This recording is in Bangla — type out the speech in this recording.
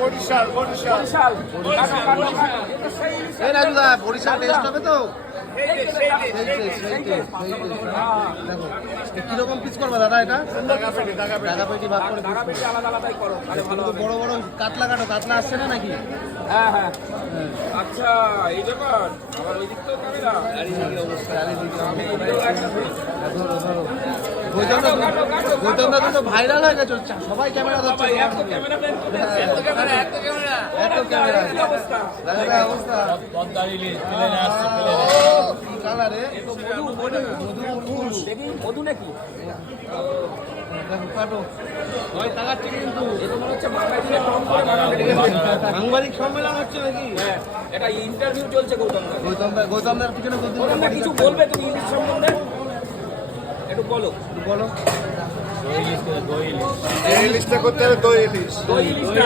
বরিশাল বরিশাল এই রাজুদা বরিশাল টেস্ট হবে তো কিরকম পিস করবে দাদা এটা ঢাকা পেটি ভাগ করে আলাদা আলাদাই করো তাহলে ভালো হবে। বড় বড় কাতলা কাটো কাতলা আসছে না নাকি হ্যাঁ হ্যাঁ আচ্ছা এই ব্যাপার আবার ওই দিক তো ক্যামেরা গৌতমদা তো ভাইরাল হয়ে গেছে সবাই ক্যামেরা ধরছে এত ক্যামেরাম্যান এত ক্যামেরা অবস্থা অবস্থা কি কালারে দেখি মধু নাকি কাটো কিন্তু এটা মনে হচ্ছে মাথায় দিয়ে টম করে বানানো সাংবাদিক সম্মেলন হচ্ছে নাকি হ্যাঁ এটা ইন্টারভিউ চলছে গৌতমদার পিছনে গৌতমদা কিছু বলবে তুমি ইংলিশ সম্বন্ধে একটু বলো বলো এই ইলিশটা করতে হবে দই ইলিশ দই ইলিশটা